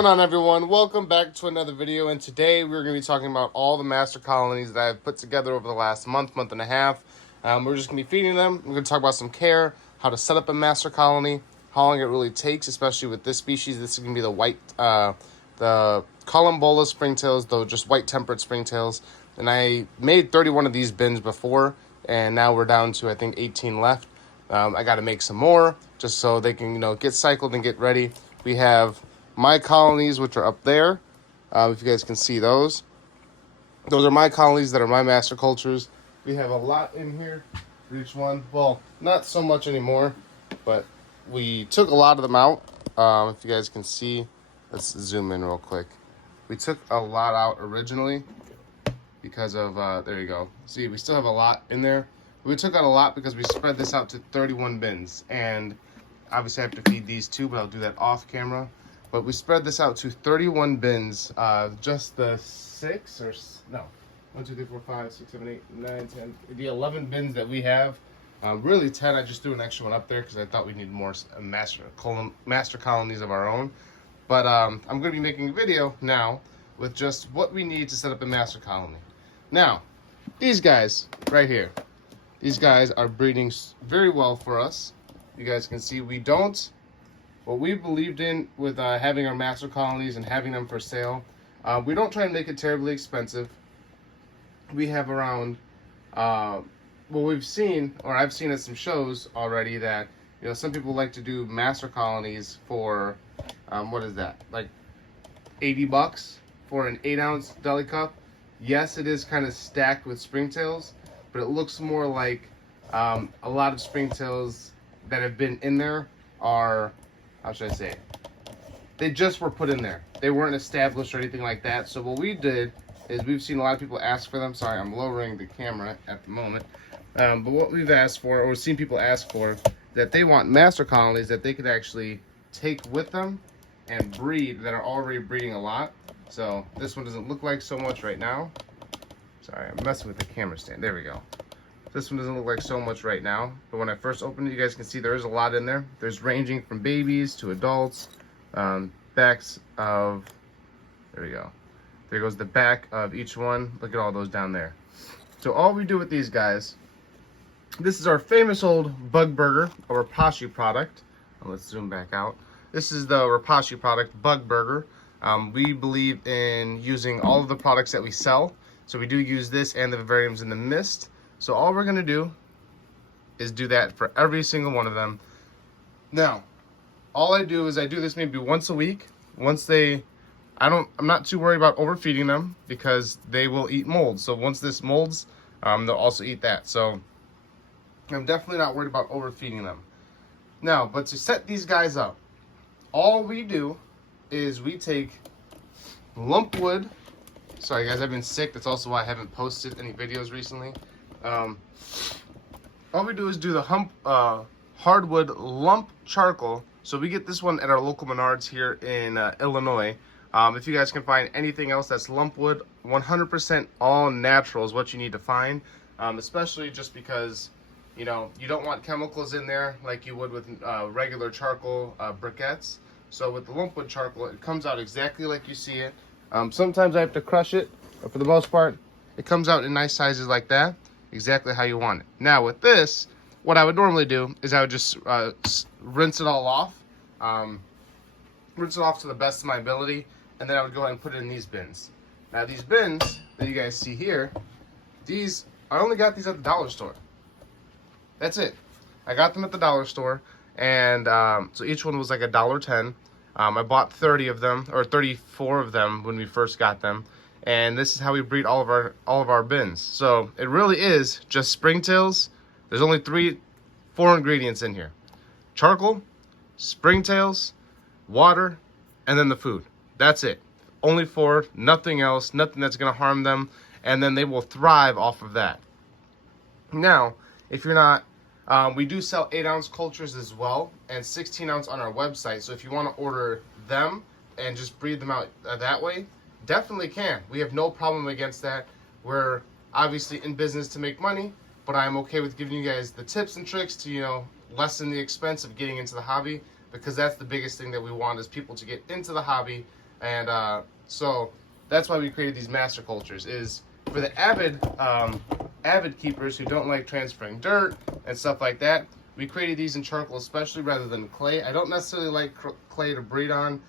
going on, everyone? Welcome back to another video, and today we're going to be talking about all the master colonies that I've put together over the last month and a half. We're just going to be feeding them. We're going to talk about some care, how to set up a master colony, how long it really takes, especially with this species. This is going to be the white, the Columbola springtails, though just white temperate springtails. And I made 31 of these bins before, and now we're down to, I think, 18 left. I got to make some more just so they can, get cycled and get ready. We have my colonies, which are up there. If you guys can see those. Those are my colonies that are my master cultures. We have a lot in here for each one. Well, not so much anymore, but we took a lot of them out. If you guys can see, let's zoom in real quick. We took a lot out originally because of, there you go. See, we still have a lot in there. We took out a lot because we spread this out to 31 bins. And obviously I have to feed these too, but I'll do that off camera. But we spread this out to 31 bins, just the 1, 2, 3, 4, 5, 6, 7, 8, 9, 10, the 11 bins that we have. Really 10, I just threw an extra one up there because I thought we needed more master colonies of our own. But I'm going to be making a video now with just what we need to set up a master colony. Now, these guys right here, these guys are breeding very well for us. You guys can see what we believed in with having our master colonies and having them for sale. We don't try and make it terribly expensive. We have around, we've seen, or I've seen at some shows already that, some people like to do master colonies for, what is that? Like $80 for an 8-ounce deli cup. Yes, it is kind of stacked with springtails, but it looks more like a lot of springtails that have been in there are, how should I say it? They just were put in there. They weren't established or anything like that. So what we did is we've seen a lot of people ask for them. Sorry, I'm lowering the camera at the moment. But what we've asked for, or we've seen people ask for, that they want master colonies that they could actually take with them and breed, that are already breeding a lot. So this one doesn't look like so much right now. Sorry, I'm messing with the camera stand. There we go. This one doesn't look like so much right now, but when I first opened it, you guys can see there is a lot in there. There's ranging from babies to adults, backs of, there we go. There goes the back of each one. Look at all those down there. So all we do with these guys, this is our famous old Bug Burger, a Rapashi product. Let's zoom back out. This is the Rapashi product, Bug Burger. We believe in using all of the products that we sell. So we do use this and the vivariums in the mist. So all we're gonna do is do that for every single one of them. Now, all I do is I do this maybe once a week. I'm not too worried about overfeeding them because they will eat mold. So once this molds, they'll also eat that. So I'm definitely not worried about overfeeding them. Now, but to set these guys up, all we do is we take lump wood. Sorry guys, I've been sick. That's also why I haven't posted any videos recently. All we do is do the hardwood lump charcoal. So we get this one at our local Menards here in Illinois. If you guys can find anything else that's lump wood, 100% all natural is what you need to find. Especially just because, you don't want chemicals in there like you would with regular charcoal briquettes. So with the lump wood charcoal, it comes out exactly like you see it. Sometimes I have to crush it, but for the most part, it comes out in nice sizes like that. Exactly how you want it. Now with this, what I would normally do is I would just rinse it all off. Rinse it off to the best of my ability, and then I would go ahead and put it in these bins. Now these bins that you guys see here, I only got these at the dollar store. That's it. I got them at the dollar store, and so each one was like $1.10. I bought 30 of them, or 34 of them when we first got them. And this is how we breed all of our bins. So it really is just springtails. There's only 4 ingredients in here: charcoal, springtails, water, and then the food. That's it. Only 4, nothing else, nothing that's gonna harm them, and then they will thrive off of that. Now, if you're not, we do sell 8-ounce cultures as well, and 16-ounce on our website. So if you want to order them and just breed them out that way, definitely can. We have no problem against that. We're obviously in business to make money, but I'm okay with giving you guys the tips and tricks to, lessen the expense of getting into the hobby, because that's the biggest thing that we want is people to get into the hobby And so that's why we created these master cultures, is for the avid keepers who don't like transferring dirt and stuff like that. We created these in charcoal especially rather than clay. I don't necessarily like clay to breed on.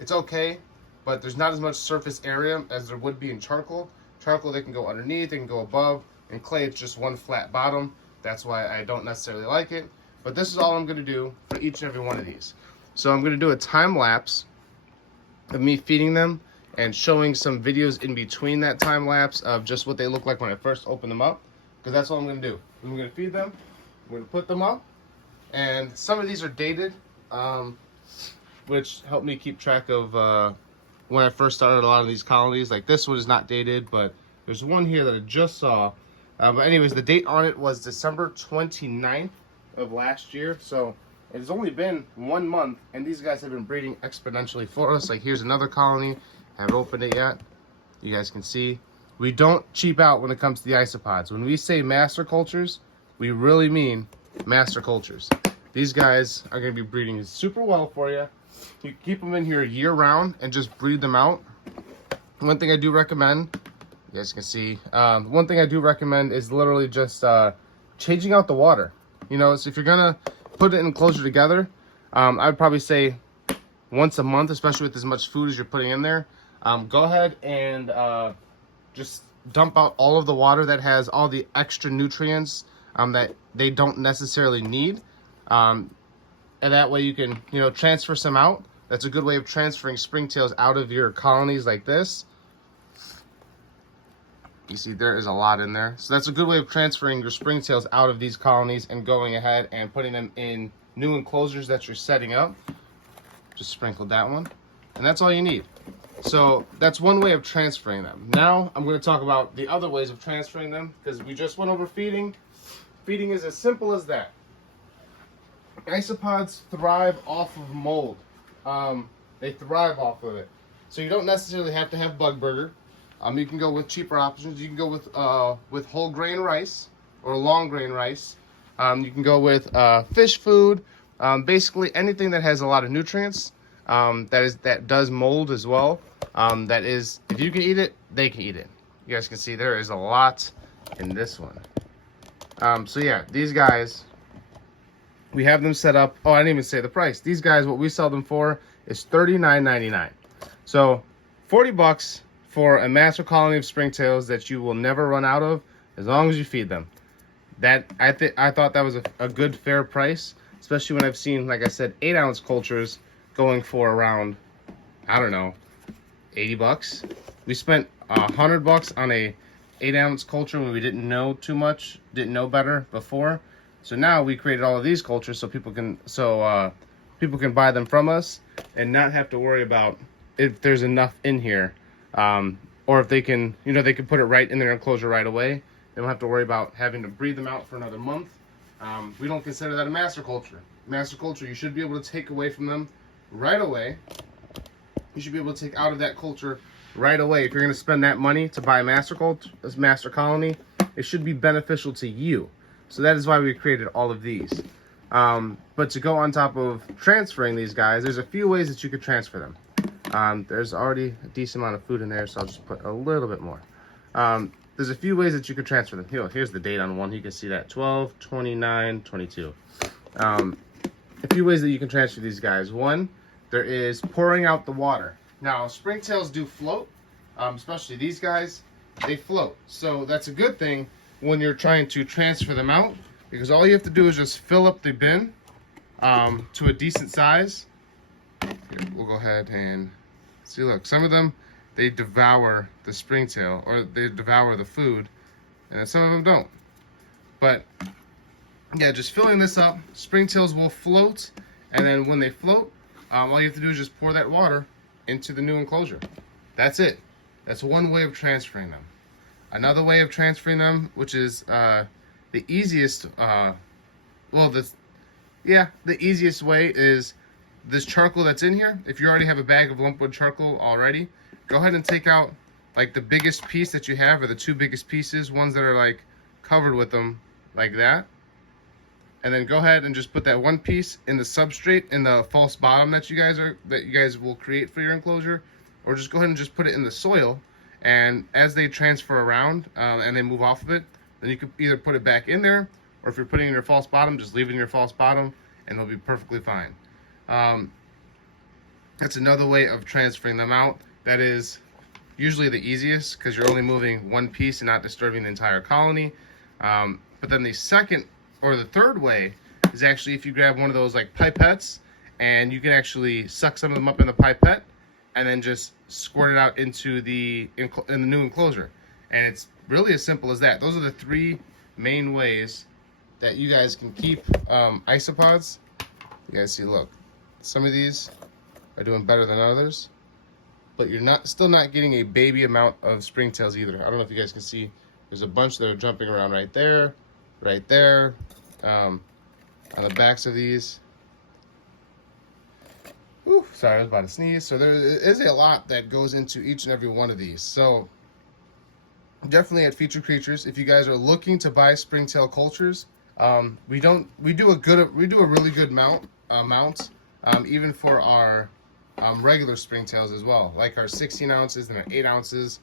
It's okay, but there's not as much surface area as there would be in charcoal. Charcoal, they can go underneath, they can go above. In clay, it's just one flat bottom. That's why I don't necessarily like it. But this is all I'm going to do for each and every one of these. So I'm going to do a time lapse of me feeding them and showing some videos in between that time lapse of just what they look like when I first open them up, because that's what I'm going to do. I'm going to feed them, I'm going to put them up, and some of these are dated, which helped me keep track of when I first started a lot of these colonies. Like this one is not dated, but there's one here that I just saw. But anyways, the date on it was December 29th of last year, so it's only been 1 month, and these guys have been breeding exponentially for us. Like here's another colony. I haven't opened it yet. You guys can see. We don't cheap out when it comes to the isopods. When we say master cultures, we really mean master cultures. These guys are going to be breeding super well for you. You can keep them in here year round and just breed them out. One thing I do recommend, you guys can see, one thing I do recommend is literally just changing out the water. You know, so if you're going to put it in enclosure together, I would probably say once a month, especially with as much food as you're putting in there. Go ahead and just dump out all of the water that has all the extra nutrients that they don't necessarily need. And that way you can, you know, transfer some out. That's a good way of transferring springtails out of your colonies like this. You see there is a lot in there. So that's a good way of transferring your springtails out of these colonies and going ahead and putting them in new enclosures that you're setting up. Just sprinkled that one. And that's all you need. So that's one way of transferring them. Now I'm going to talk about the other ways of transferring them, because we just went over feeding. Feeding is as simple as that. Isopods thrive off of mold. They thrive off of it. So you don't necessarily have to have bug burger. You can go with cheaper options. You can go with whole grain rice or long grain rice. You can go with fish food. Basically anything that has a lot of nutrients. That does mold as well. That is, if you can eat it, they can eat it. You guys can see there is a lot in this one. So yeah, these guys, we have them set up. Oh, I didn't even say the price. These guys, what we sell them for is $39.99. So 40 bucks for a master colony of springtails that you will never run out of as long as you feed them. That I thought that was a good fair price, especially when I've seen, like I said, 8-ounce cultures going for around, I don't know, 80 bucks. We spent 100 bucks on a 8-ounce culture when we didn't know too much, didn't know better before. So now we created all of these cultures so people can buy them from us and not have to worry about if there's enough in here, or if they can, you know, they can put it right in their enclosure right away. They don't have to worry about having to breed them out for another month. We don't consider that a master culture. Master culture, you should be able to take away from them right away. You should be able to take out of that culture right away. If you're going to spend that money to buy a master colony, it should be beneficial to you. So that is why we created all of these. But to go on top of transferring these guys, there's a few ways that you could transfer them. There's already a decent amount of food in there, so I'll just put a little bit more. There's a few ways that you could transfer them. Here's the date on one. You can see that 12, 29, 22. A few ways that you can transfer these guys. One, there is pouring out the water. Now, springtails do float, especially these guys. They float. So that's a good thing when you're trying to transfer them out, because all you have to do is just fill up the bin to a decent size. Here, we'll go ahead and see. Look, some of them, they devour the springtail, or they devour the food, and some of them don't. But yeah, just filling this up, springtails will float, and then when they float, all you have to do is just pour that water into the new enclosure. That's it. That's one way of transferring them. Another way of transferring them, which is the easiest, the easiest way is this charcoal that's in here. If you already have a bag of lumpwood charcoal already, go ahead and take out like the biggest piece that you have, or the two biggest pieces, ones that are like covered with them like that. and then go ahead and just put that one piece in the substrate in the false bottom that you guys will create for your enclosure, or just go ahead and just put it in the soil. And as they transfer around and they move off of it, then you could either put it back in there, or if you're putting in your false bottom, just leave it in your false bottom and they'll be perfectly fine. That's another way of transferring them out. That is usually the easiest because you're only moving one piece and not disturbing the entire colony. But then the second or the third way is actually if you grab one of those like pipettes, and you can actually suck some of them up in the pipette and then just squirt it out into in the new enclosure. And it's really as simple as that. Those are the three main ways that you guys can keep isopods. You guys see, look, some of these are doing better than others, but you're still not getting a baby amount of springtails either. I don't know if you guys can see, there's a bunch that are jumping around right there, on the backs of these. Whew, sorry, I was about to sneeze. So there is a lot that goes into each and every one of these. So definitely at Featured Creatures, if you guys are looking to buy springtail cultures, we do a really good mount, even for our regular springtails as well, like our 16 ounces and our 8 ounces.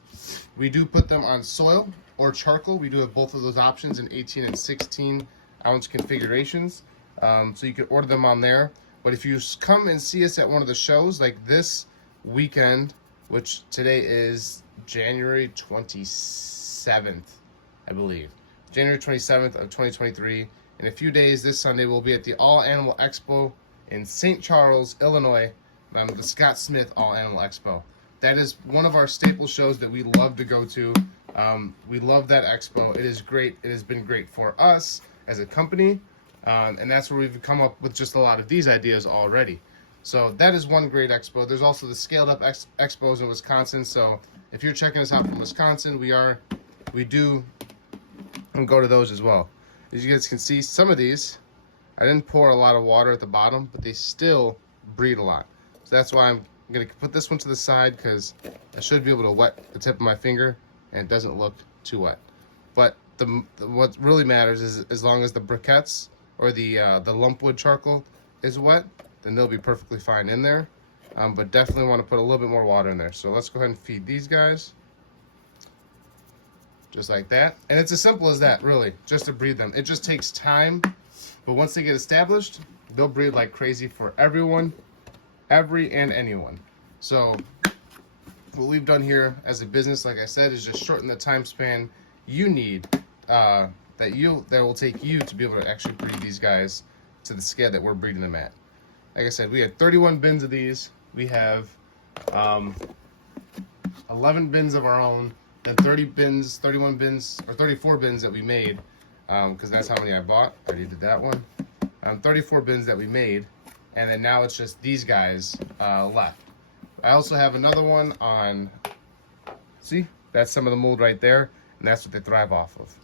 We do put them on soil or charcoal. We do have both of those options in 18 and 16 ounce configurations. So you can order them on there. But if you come and see us at one of the shows, like this weekend, which today is January 27th, I believe. January 27th of 2023. In a few days, this Sunday, we'll be at the All Animal Expo in St. Charles, Illinois. The Scott Smith All Animal Expo. That is one of our staple shows that we love to go to. We love that expo. It is great. It has been great for us as a company. And that's where we've come up with just a lot of these ideas already. So that is one great expo. There's also the scaled up expos in Wisconsin. So if you're checking us out from Wisconsin, we do go to those as well. As you guys can see, some of these, I didn't pour a lot of water at the bottom, but they still breed a lot. So that's why I'm going to put this one to the side, because I should be able to wet the tip of my finger and it doesn't look too wet. But what really matters is as long as the briquettes or the lumpwood charcoal is wet, then they'll be perfectly fine in there. But definitely want to put a little bit more water in there. So let's go ahead and feed these guys. Just like that. And it's as simple as that, really, just to breed them. It just takes time, but once they get established, they'll breed like crazy for everyone, every and anyone. So what we've done here as a business, like I said, is just shorten the time span you need that will take you to be able to actually breed these guys to the scale that we're breeding them at. Like I said, we had 31 bins of these. We have 11 bins of our own, then 31 bins, or 34 bins that we made, because that's how many I bought. I already did that one. 34 bins that we made, and then now it's just these guys left. I also have another one on, see, that's some of the mold right there, and that's what they thrive off of.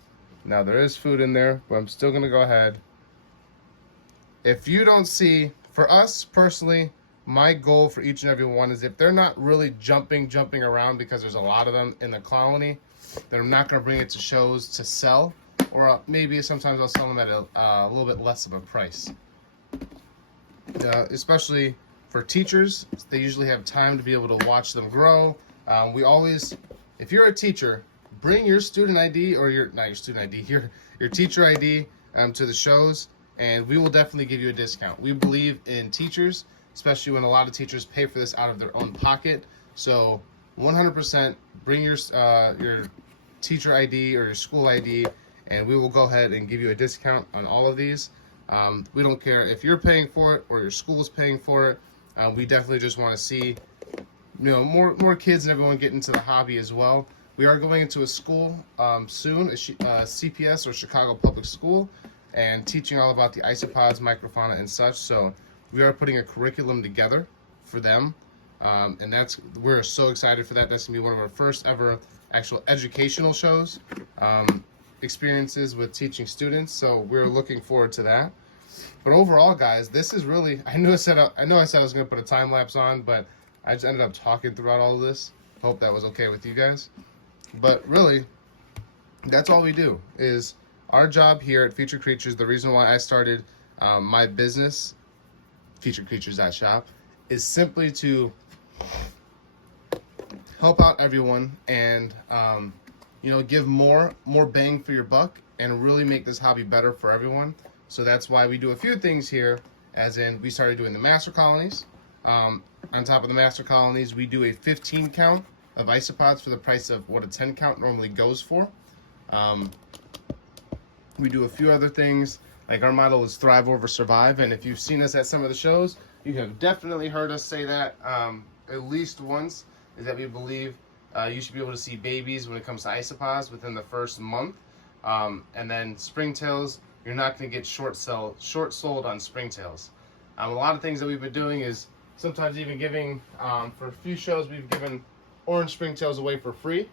Now there is food in there, but I'm still gonna go ahead. If you don't see, for us personally, my goal for each and every one is if they're not really jumping around, because there's a lot of them in the colony, then I'm not gonna bring it to shows to sell, or maybe sometimes I'll sell them at a little bit less of a price. Especially for teachers, they usually have time to be able to watch them grow. We always, if you're a teacher, bring your student ID, or your teacher ID to the shows, and we will definitely give you a discount. We believe in teachers, especially when a lot of teachers pay for this out of their own pocket. So 100% bring your teacher ID or your school ID, and we will go ahead and give you a discount on all of these. We don't care if you're paying for it or your school is paying for it. We definitely just want to see, more kids and everyone get into the hobby as well. We are going into a school soon, a CPS or Chicago Public School, and teaching all about the isopods, microfauna, and such. So we are putting a curriculum together for them, and we're so excited for that. That's gonna be one of our first ever actual educational shows, experiences with teaching students. So we're looking forward to that. But overall, guys, this is really, I know I said I was gonna put a time lapse on, but I just ended up talking throughout all of this. Hope that was okay with you guys. But really, that's all we do, is our job here at Featured Creatures, the reason why I started my business, Featuredcreatures.shop, is simply to help out everyone and give more bang for your buck and really make this hobby better for everyone. So that's why we do a few things here, as in we started doing the master colonies. On top of the master colonies, we do a 15 count of isopods for the price of what a 10 count normally goes for. We do a few other things, like our motto is thrive over survive, and if you've seen us at some of the shows, you have definitely heard us say that at least once, is that we believe you should be able to see babies when it comes to isopods within the first month. And then springtails, you're not going to get short sold on springtails. A lot of things that we've been doing is sometimes even giving, for a few shows, we've given orange springtails away for free.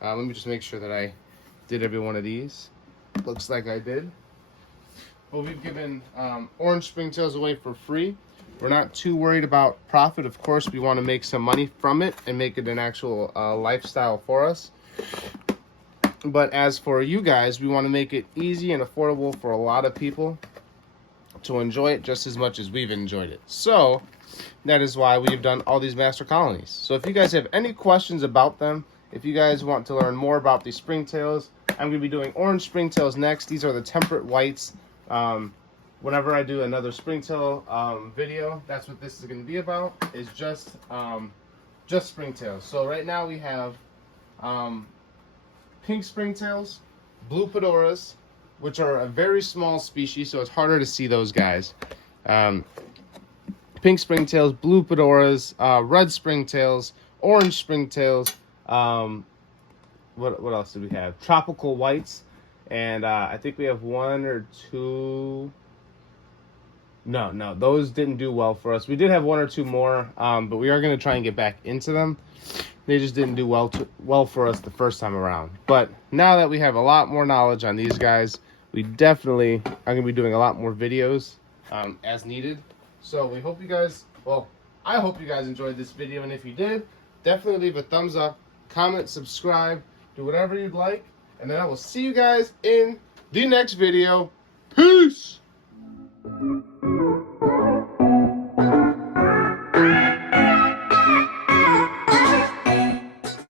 Let me just make sure that I did every one of these. Looks like I did. But we've given orange springtails away for free. We're not too worried about profit. Of course, we want to make some money from it and make it an actual lifestyle for us. But as for you guys, we want to make it easy and affordable for a lot of people to enjoy it just as much as we've enjoyed it. So that is why we've done all these master colonies. So if you guys have any questions about them, if you guys want to learn more about these springtails, I'm going to be doing orange springtails next. These are the temperate whites. Whenever I do another springtail video, that's what this is going to be about, is just springtails. So right now we have pink springtails, blue fedoras, which are a very small species, so it's harder to see those guys. Pink springtails, blue fedoras, red springtails, orange springtails. What else do we have? Tropical whites, and I think we have one or two. No, those didn't do well for us. We did have one or two more, but we are going to try and get back into them. They just didn't do well for us the first time around. But now that we have a lot more knowledge on these guys, we definitely are going to be doing a lot more videos as needed. So we hope you guys, I hope you guys enjoyed this video, and if you did, definitely leave a thumbs up, comment, subscribe, do whatever you'd like, and then I will see you guys in the next video. Peace!